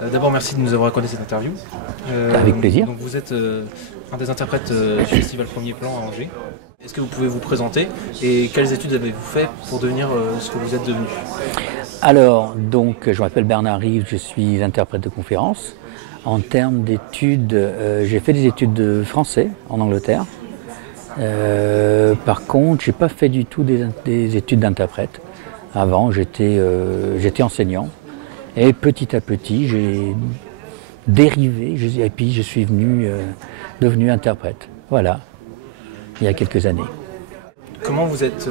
D'abord, merci de nous avoir accordé cette interview. Avec plaisir. Donc vous êtes un des interprètes du festival Premier Plan à Angers. Est-ce que vous pouvez vous présenter et quelles études avez-vous fait pour devenir ce que vous êtes devenu? Alors, donc, je m'appelle Bernard Rive, je suis interprète de conférence. En termes d'études, j'ai fait des études de français en Angleterre. Par contre, j'ai pas fait du tout des études d'interprète. Avant, j'étais enseignant. Et petit à petit, j'ai dérivé et puis je suis devenu interprète. Voilà, il y a quelques années. Comment vous êtes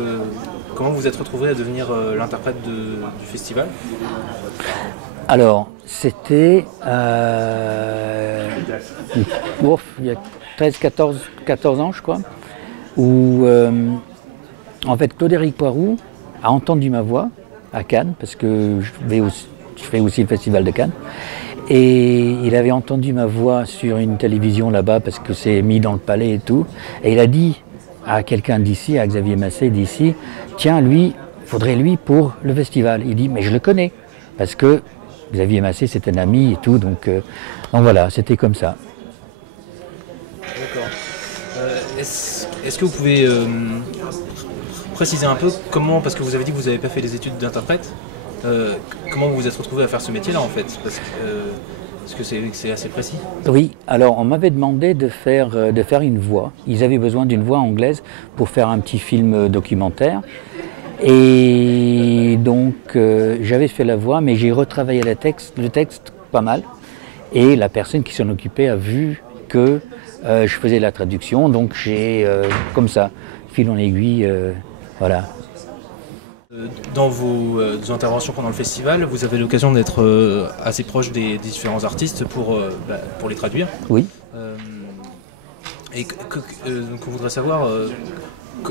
retrouvé à devenir l'interprète du festival? Alors, c'était il y a 14 ans, je crois, où en fait Claude-Éric Poiroux a entendu ma voix à Cannes, parce que je fais aussi le festival de Cannes, et il avait entendu ma voix sur une télévision là-bas, parce que c'est mis dans le palais et tout, et il a dit à quelqu'un d'ici, à Xavier Massé d'ici, tiens, faudrait lui pour le festival. Il dit, mais je le connais, parce que Xavier Massé c'est un ami et tout, donc voilà, c'était comme ça. D'accord. Est-ce que vous pouvez préciser un peu comment, parce que vous avez dit que vous n'avez pas fait des études d'interprète, comment vous vous êtes retrouvé à faire ce métier-là en fait? Parce que c'est assez précis. Oui, alors on m'avait demandé de faire une voix. Ils avaient besoin d'une voix anglaise pour faire un petit film documentaire. Et donc j'avais fait la voix, mais j'ai retravaillé le texte pas mal. Et la personne qui s'en occupait a vu que je faisais la traduction, donc j'ai, comme ça, fil en aiguille, voilà. Dans vos interventions pendant le festival, vous avez l'occasion d'être assez proche des différents artistes pour les traduire. Oui. Donc on voudrait savoir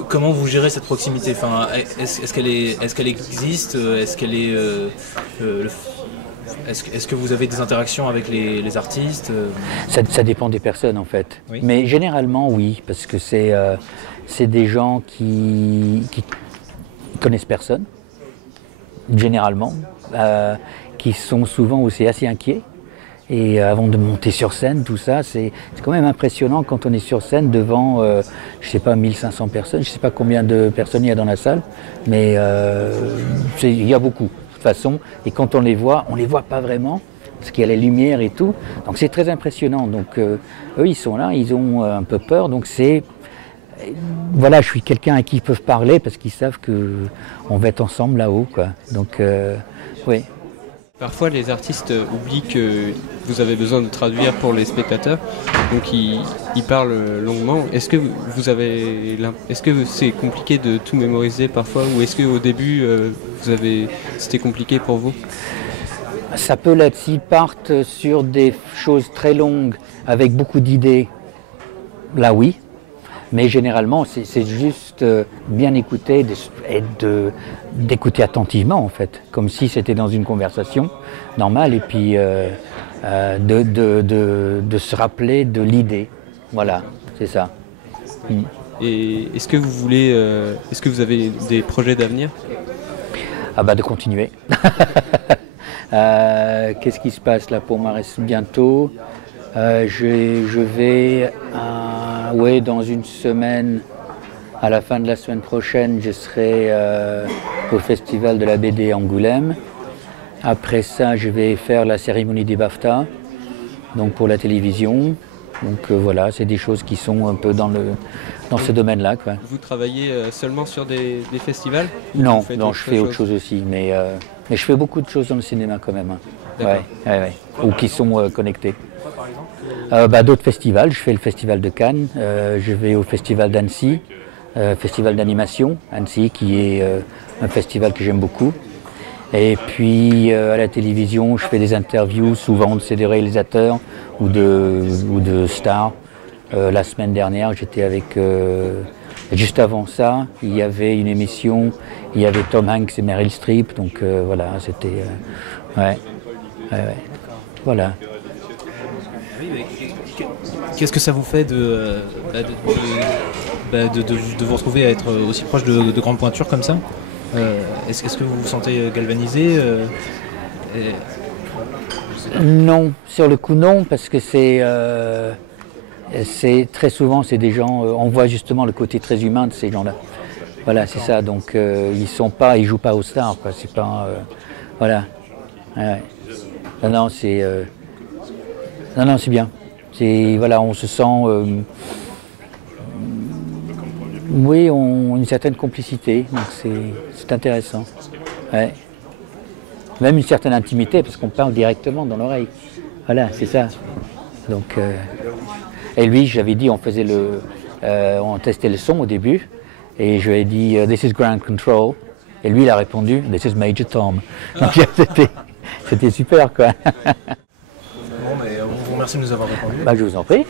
comment vous gérez cette proximité. Enfin, est-ce qu'elle existe? Est-ce que vous avez des interactions avec les artistes? Ça dépend des personnes en fait. Oui. Mais généralement oui, parce que c'est des gens qui connaissent personne, généralement, qui sont souvent aussi assez inquiets. Et avant de monter sur scène, tout ça, c'est quand même impressionnant quand on est sur scène devant, je sais pas, 1500 personnes, je sais pas combien de personnes il y a dans la salle, mais il y a beaucoup, de toute façon. Et quand on les voit pas vraiment, parce qu'il y a la lumière et tout. Donc c'est très impressionnant. Donc eux, ils sont là, ils ont un peu peur, donc c'est... Voilà, je suis quelqu'un à qui ils peuvent parler parce qu'ils savent qu'on va être ensemble là-haut, quoi. Donc, oui. Parfois, les artistes oublient que vous avez besoin de traduire pour les spectateurs, donc ils parlent longuement. Est-ce que c'est compliqué de tout mémoriser parfois, ou est-ce qu'au début, c'était compliqué pour vous? Ça peut l'être. S'ils partent sur des choses très longues, avec beaucoup d'idées, là oui. Mais généralement, c'est juste bien écouter et d'écouter attentivement, en fait, comme si c'était dans une conversation normale, et puis de se rappeler de l'idée. Voilà, c'est ça. Et est-ce que vous avez des projets d'avenir? Ah bah de continuer. Qu'est-ce qui se passe là pour moi bientôt? Je vais, dans une semaine, à la fin de la semaine prochaine, je serai au Festival de la BD Angoulême. Après ça, je vais faire la cérémonie des BAFTA, donc pour la télévision. Donc voilà, c'est des choses qui sont un peu dans ce domaine-là, quoi. Vous travaillez seulement sur des festivals? Non, je fais autre chose aussi, mais je fais beaucoup de choses dans le cinéma quand même. Ouais. Ou qui sont connectés. D'autres festivals, je fais le festival de Cannes, je vais au festival d'Annecy, festival d'animation, Annecy, qui est un festival que j'aime beaucoup. Et puis à la télévision, je fais des interviews, souvent c'est des réalisateurs ou de stars. La semaine dernière, j'étais avec... juste avant ça, il y avait une émission, il y avait Tom Hanks et Meryl Streep, donc voilà, c'était... Voilà. Qu'est-ce que ça vous fait de vous retrouver à être aussi proche de grandes pointures comme ça? Est-ce que vous vous sentez galvanisé? Non, sur le coup non, parce que c'est très souvent c'est des gens, on voit justement le côté très humain de ces gens-là. Voilà, c'est ça. Donc ils jouent pas aux stars, quoi. C'est pas, voilà. Ouais. Non, c'est bien. C'est voilà, on se sent, oui, une certaine complicité. Donc c'est intéressant. Ouais. Même une certaine intimité, parce qu'on parle directement dans l'oreille. Voilà, c'est ça. Donc, et lui, j'avais dit, on testait le son au début, et je lui ai dit, this is ground control. Et lui, il a répondu, this is Major Tom. Donc, c'était super, quoi. Bon, mais on vous remercie de nous avoir répondu. Bah, je vous en prie.